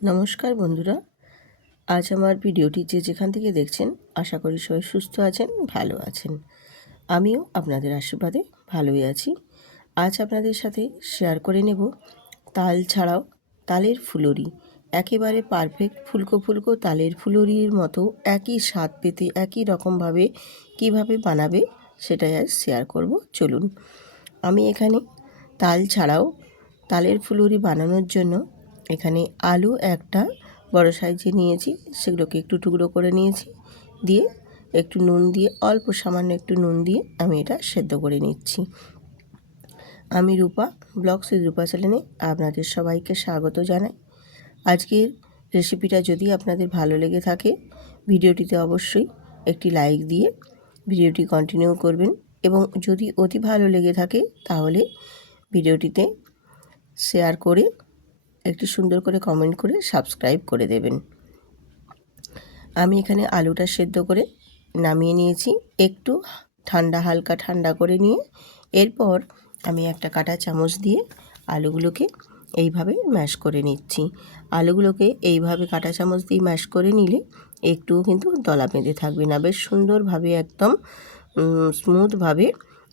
নমস্কার বন্ধুরা, আজ আমার ভিডিওটি যেখান থেকে দেখছেন আশা করি সবাই সুস্থ আছেন, ভালো আছেন। আমিও আপনাদের আশীর্বাদে ভালোই আছি। আজ আপনাদের সাথে শেয়ার করে নেব তাল ছাড়াও তালের ফুলুরি। একেবারে পারফেক্ট ফুলকো ফুলকো তালের ফুলুরির মতো একই স্বাদ পেতে একই রকমভাবে কিভাবে বানাবে সেটাই আজ শেয়ার করব। চলুন। আমি এখানে তাল ছাড়াও তালের ফুলুরি বানানোর জন্য এখানে আলু একটা বড় সাইজে নিয়েছি, সেগুলোকে একটু টুকরো করে নিয়েছি, দিয়ে একটু নুন দিয়ে অল্প সামান্য একটু নুন দিয়ে আমি এটা সেদ্ধ করে নিচ্ছি। আমি রূপা, ব্লগস উইথ রূপা চ্যানেলে আপনাদের সবাইকে স্বাগত জানাই। আজকের রেসিপিটা যদি আপনাদের ভালো লেগে থাকে ভিডিওটিতে অবশ্যই একটি লাইক দিয়ে ভিডিওটি কন্টিনিউ করবেন, এবং যদি অতি ভালো লেগে থাকে তাহলে ভিডিওটিতে শেয়ার করে একটু সুন্দর করে কমেন্ট করে সাবস্ক্রাইব করে দেবেন। আমি এখানে আলুটা সেদ্ধ করে নামিয়ে নিয়েছি, একটু হালকা ঠান্ডা করে নিয়ে এরপর আমি একটা কাঁটা চামচ দিয়ে আলুগুলোকে এইভাবে ম্যাশ করে নিচ্ছি। আলুগুলোকে এইভাবে কাঁটা চামচ দিয়ে ম্যাশ করে নিলে একটুও কিন্তু দলা বেঁধে থাকবে না, বেশ সুন্দরভাবে একদম স্মুথভাবে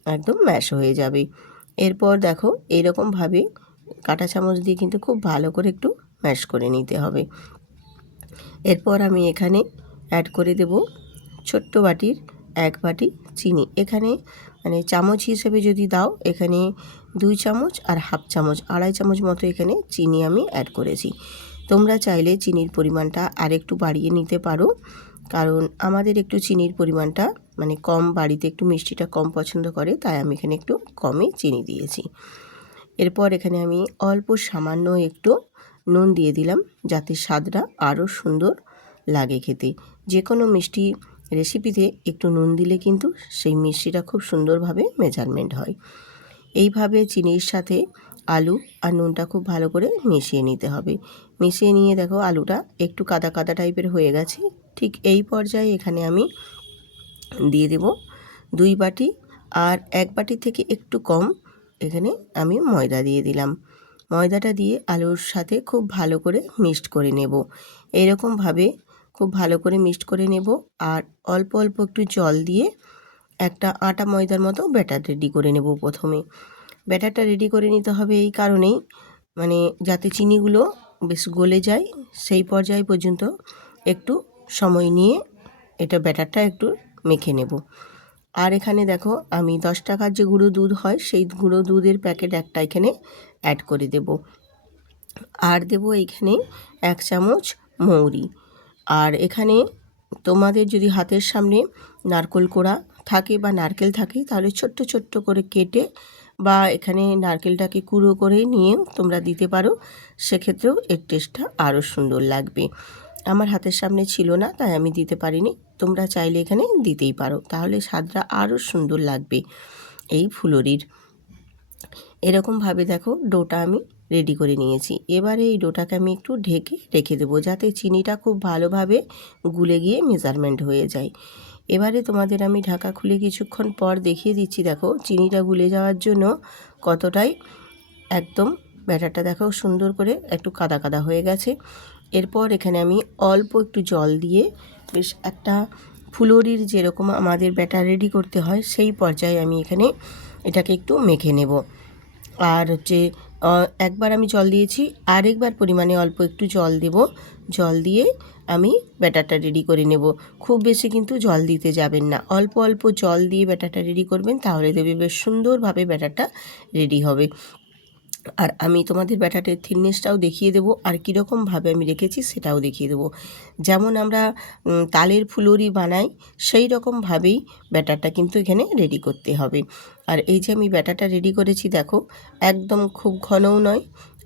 একদম ম্যাশ হয়ে যাবে। এরপর দেখো এইরকমভাবে কাঁটা চামচ দিয়ে কিন্তু খুব ভালো করে একটু ম্যাশ করে নিতে হবে। এরপর আমি এখানে অ্যাড করে দেব ছোট্ট বাটির 1 বাটি চিনি। এখানে মানে চামচ হিসেবে যদি দাও এখানে 2 চামচ আর হাফ চামচ, 2.5 চামচ মতো এখানে চিনি আমি অ্যাড করেছি। তোমরা চাইলে চিনির পরিমাণটা আরেকটু বাড়িয়ে নিতে পারো, কারণ আমাদের একটু চিনির পরিমাণটা মানে কম, বাড়িতে একটু মিষ্টিটা কম পছন্দ করে, তাই আমি এখানে একটু কমই চিনি দিয়েছি। এরপর এখানে আমি অল্প সামান্য একটু নুন দিয়ে দিলাম, যাতে স্বাদটা আরও সুন্দর লাগে খেতে। যে কোনো মিষ্টি রেসিপিতে একটু নুন দিলে কিন্তু সেই মিষ্টিটা খুব সুন্দরভাবে মেজারমেন্ট হয়। এইভাবে চিনির সাথে আলু আর নুনটা খুব ভালো করে মিশিয়ে নিতে হবে। মিশিয়ে নিয়ে দেখো আলুটা একটু কাদা কাদা টাইপের হয়ে গেছে। ঠিক এই পর্যায়ে এখানে আমি দিয়ে দেব 2 বাটি, আর 1 বাটি থেকে একটু কম এখানে আমি ময়দা দিয়ে দিলাম। ময়দাটা দিয়ে আলুর সাথে খুব ভালো করে মিক্সড করে নেব। এরকমভাবে খুব ভালো করে মিক্সড করে নেব, আর অল্প অল্প একটু জল দিয়ে একটা আটা ময়দার মতো ব্যাটার রেডি করে নেব। প্রথমে ব্যাটারটা রেডি করে নিতে হবে এই কারণেই, মানে যাতে চিনিগুলো বেশ গলে যায়, সেই পর্যায় পর্যন্ত একটু সময় নিয়ে এটা ব্যাটারটা একটু মেখে নেব। আর এখানে দেখো আমি 10 টাকার যে গুঁড়ো দুধ হয় সেই গুঁড়ো দুধের প্যাকেট একটা এখানে অ্যাড করে দেব। আর দেব এইখানে 1 চামচ মৌরি। আর এখানে তোমাদের যদি হাতের সামনে নারকেল কোড়া থাকে বা নারকেল থাকে তাহলে ছোট্ট ছোট্ট করে কেটে বা এখানে নারকেলটাকে কুড়ো করে নিয়ে তোমরা দিতে পারো, সেক্ষেত্রেও এর টেস্টটা আরও সুন্দর লাগবে। আমার হাতের সামনে ছিল না তাই আমি দিতে পারিনি, তোমরা চাইলে এখানে দিতেই পারো, তাহলে স্বাদটা আরও সুন্দর লাগবে এই ফুলুরির। এরকমভাবে দেখো ডোটা আমি রেডি করে নিয়েছি। এবারে এই ডোটাকে আমি একটু ঢেকে রেখে দেবো, যাতে চিনিটা খুব ভালোভাবে গুলে গিয়ে মেজারমেন্ট হয়ে যায়। এবারে তোমাদের আমি ঢাকা খুলে কিছুক্ষণ পর দেখিয়ে দিচ্ছি, দেখো চিনিটা গুলে যাওয়ার জন্য কতটাই একদম ব্যাটারটা দেখো সুন্দর করে একটু কাদা কাদা হয়ে গেছে। এরপর এখানে আমি অল্প একটু জল দিয়ে বেশ একটা ফুলুরির যেরকম আমাদের ব্যাটার রেডি করতে হয় সেই পর্যায়ে আমি এখানে এটাকে একটু মেখে নেব। আর হচ্ছে একবার আমি জল দিয়েছি, আরেকবার পরিমাণে অল্প একটু জল দেব। জল দিয়ে আমি ব্যাটারটা রেডি করে নেব। খুব বেশি কিন্তু জল দিতে যাবেন না, অল্প অল্প জল দিয়ে ব্যাটারটা রেডি করবেন, তাহলে দেখবে বেশ সুন্দরভাবে ব্যাটারটা রেডি হবে। আর আমি তোমাদের ব্যাটারের থিকনেসটাও দেখিয়ে দেবো, আর কীরকমভাবে আমি রেখেছি সেটাও দেখিয়ে দেবো। যেমন আমরা তালের ফুলুরি বানাই সেই রকমভাবেই ব্যাটারটা কিন্তু এখানে রেডি করতে হবে। আর এই যে আমি ব্যাটারটা রেডি করেছি দেখো, একদম খুব ঘনও নয়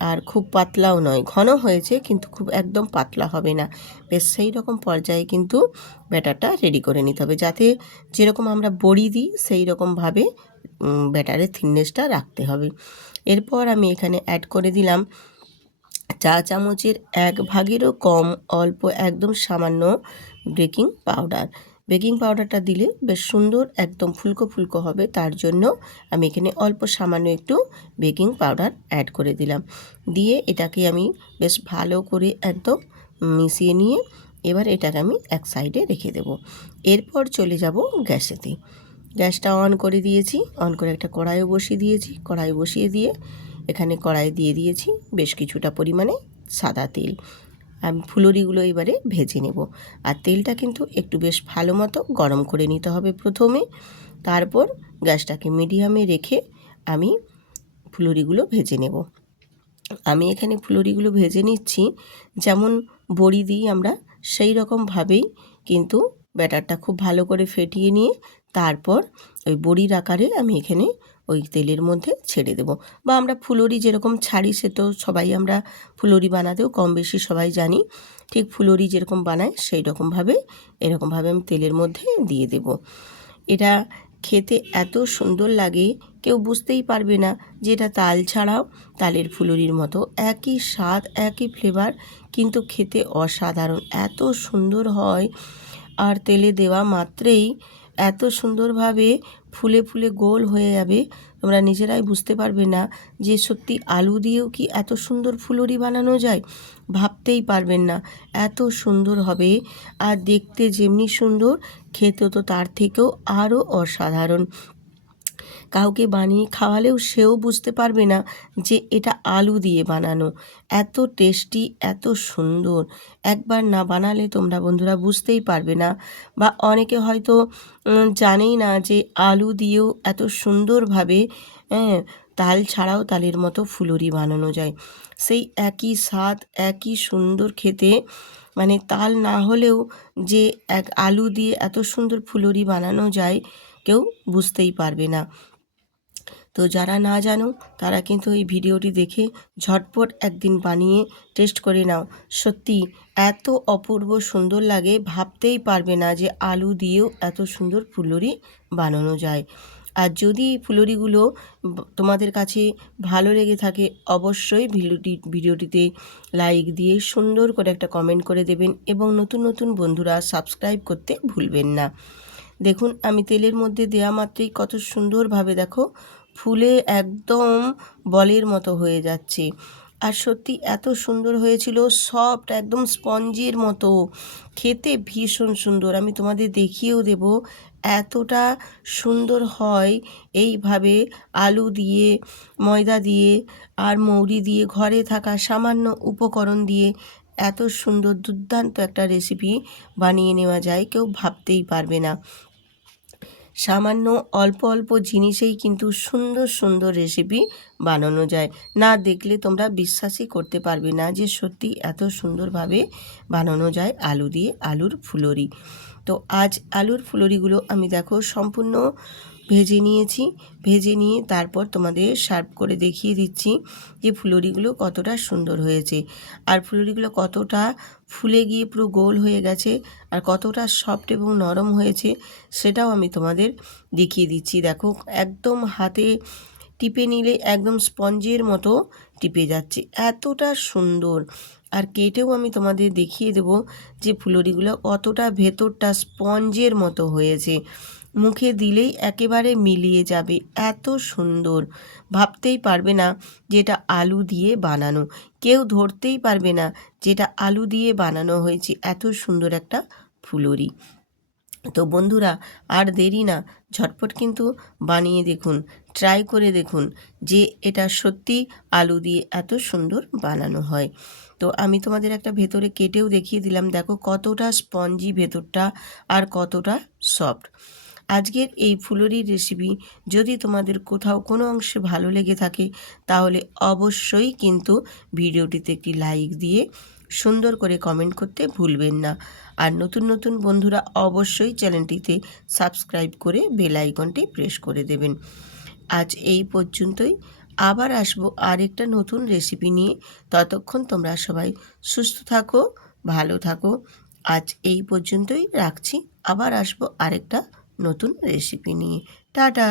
আর খুব পাতলাও নয়, ঘন হয়েছে কিন্তু খুব একদম পাতলা হবে না, বেশ সেই রকম পর্যায়ে কিন্তু ব্যাটারটা রেডি করে নিতে হবে, যাতে যেরকম আমরা বড়ি দিই সেই রকমভাবে ব্যাটারের থিকনেসটা রাখতে হবে। এরপর আমি এখানে অ্যাড করে দিলাম চা চামচের 1 ভাগেরও কম অল্প একদম সামান্য বেকিং পাউডার। বেকিং পাউডারটা দিলে বেশ সুন্দর একদম ফুলকো ফুলকো হবে, তার জন্য আমি এখানে অল্প সামান্য একটু বেকিং পাউডার অ্যাড করে দিলাম। দিয়ে এটাকে আমি বেশ ভালো করে একদম মিশিয়ে নিয়ে এবার এটাকে আমি এক সাইডে রেখে দেব। এরপর চলে যাব গ্যাসেতে। গ্যাসটা অন করে দিয়েছি, অন করে একটা কড়াইও বসিয়ে দিয়েছি। কড়াই বসিয়ে দিয়ে এখানে কড়াই দিয়ে দিয়েছি বেশ কিছুটা পরিমাণে সাদা তেল। আমি ফুলুরিগুলো এবারে ভেজে নেব। আর তেলটা কিন্তু একটু বেশ ভালো মতো গরম করে নিতে হবে প্রথমে, তারপর গ্যাসটাকে মিডিয়ামে রেখে আমি ফুলুরিগুলো ভেজে নেব। আমি এখানে ফুলুরিগুলো ভেজে নিচ্ছি যেমন বড়ি দিই আমরা, সেই রকমভাবেই কিন্তু ব্যাটারটা খুব ভালো করে ফেটিয়ে নিয়ে তারপর ওই বড়ির আকারে আমি এখানে ওই তেলের মধ্যে ছেড়ে দেব। বা আমরা ফুলুরি যেরকম ছাড়ি সে তো সবাই আমরা ফুলুরি বানাতেও কম বেশি সবাই জানি, ঠিক ফুলুরি যেরকম বানায় সেই রকমভাবে এরকমভাবে আমি তেলের মধ্যে দিয়ে দেব। এটা খেতে এত সুন্দর লাগে, কেউ বুঝতেই পারবে না যে এটা তাল ছাড়াও তালের ফুলুরির মতো, একই স্বাদ একই ফ্লেভার, কিন্তু খেতে অসাধারণ এত সুন্দর হয়। আর তেলে দেওয়া মাত্রেই এত সুন্দরভাবে ফুলে ফুলে গোল হয়ে যাবে, তোমরা নিজেরাই বুঝতে পারবে না যে সত্যি আলু দিয়েও কি এত সুন্দর ফুলুরি বানানো যায়, ভাবতেই পারবেন না এত সুন্দর হবে। আর দেখতে যেমনি সুন্দর, খেতে তো তার থেকেও আরও অসাধারণ। কাউকে বানিয়ে খাওয়ালেও সেও বুঝতে পারবে না যে এটা আলু দিয়ে বানানো, এত টেস্টি এত সুন্দর। একবার না বানালে তোমরা বন্ধুরা বুঝতেই পারবে না। বা অনেকে হয়তো জানেই না যে আলু দিয়েও এত সুন্দরভাবে তাল ছাড়াও তালের মতো ফুলুরি বানানো যায়। সেই একই স্বাদ একই সুন্দর খেতে, মানে তাল না হলেও যে এক আলু দিয়ে এত সুন্দর ফুলুরি বানানো যায় কেউ বুঝতেই পারবে না। তো যারা না জানো তারা কিন্তু এই ভিডিওটি দেখে ঝটপট একদিন বানিয়ে টেস্ট করে নাও। সত্যি এত অপূর্ব সুন্দর লাগে, ভাবতেই পারবে না যে আলু দিয়েও এত সুন্দর ফুলুরি বানানো যায়। আর যদি এই ফুলুরিগুলো তোমাদের কাছে ভালো লেগে থাকে অবশ্যই ভিডিওটিতে লাইক দিয়ে সুন্দর করে একটা কমেন্ট করে দেবেন, এবং নতুন নতুন বন্ধুরা সাবস্ক্রাইব করতে ভুলবেন না। দেখুন আমি তেলের মধ্যে দেওয়া মাত্রই কত সুন্দরভাবে দেখো ফুলে একদম বলের মতো হয়ে যাচ্ছে। আর সত্যি এত সুন্দর হয়েছিল, সফট একদম স্পঞ্জের মতো, খেতে ভীষণ সুন্দর। আমি তোমাদের দেখিয়েও দেব এতটা সুন্দর হয় এইভাবে আলু দিয়ে ময়দা দিয়ে আর মৌরি দিয়ে ঘরে থাকা সামান্য উপকরণ দিয়ে এত সুন্দর দুর্দান্ত একটা রেসিপি বানিয়ে নেওয়া যায়, কেউ ভাবতেই পারবে না। সামান্য অল্প অল্প জিনিসেই কিন্তু সুন্দর সুন্দর রেসিপি বানানো যায়, না দেখলে তোমরা বিশ্বাসই করতে পারবে না যে সত্যি এত সুন্দরভাবে বানানো যায় আলু দিয়ে আলুর ফুলুরি। তো আজ আলুর ফুলুরিগুলো আমি দেখো সম্পূর্ণ ভেজে নিয়েছি। ভেজে নিয়ে তারপর তোমাদের সার্ভ করে দেখিয়ে দিচ্ছি যে ফুলুরিগুলো কতটা সুন্দর হয়েছে, আর ফুলুরিগুলো কতটা ফুলে গিয়ে পুরো গোল হয়ে গেছে, আর কতটা সফট এবং নরম হয়েছে সেটাও আমি তোমাদের দেখিয়ে দিচ্ছি। দেখো একদম হাতে টিপে নিলে একদম স্পঞ্জের মতো টিপে যাচ্ছে, এতটা সুন্দর। আর কেটেও আমি তোমাদের দেখিয়ে দেব যে ফুলুরিগুলো কতটা ভেতরটা স্পঞ্জের মতো হয়েছে, মুখে দিলেই একেবারে মিলিয়ে যাবে, এত সুন্দর। ভাবতেই পারবে না যেটা আলু দিয়ে বানানো, কেউ ধরতেই পারবে না যেটা আলু দিয়ে বানানো হয়েছে, এত সুন্দর একটা ফুলুরি। তো বন্ধুরা আর দেরি না, ঝটপট কিন্তু বানিয়ে দেখুন, ট্রাই করে দেখুন যে এটা সত্যি আলু দিয়ে এত সুন্দর বানানো হয়। তো আমি তোমাদের একটা ভেতরে কেটেও দেখিয়ে দিলাম, দেখো কতটা স্পঞ্জি ভেতরটা আর কতটা সফট। আজকের এই ফুলুরির রেসিপি যদি তোমাদের কোথাও কোনো অংশে ভালো লেগে থাকে তাহলে অবশ্যই কিন্তু ভিডিওটিতে একটি লাইক দিয়ে সুন্দর করে কমেন্ট করতে ভুলবেন না। আর নতুন নতুন বন্ধুরা অবশ্যই চ্যানেলটিতে সাবস্ক্রাইব করে বেল আইকনটি প্রেস করে দেবেন। আজ এই পর্যন্তই, আবার আসবো আরেকটা নতুন রেসিপি নিয়ে। ততক্ষণ তোমরা সবাই সুস্থ থাকো, ভালো থাকো। আজ এই পর্যন্তই রাখছি, আবার আসবো আরেকটা নতুন রেসিপি নিয়ে। টাটা।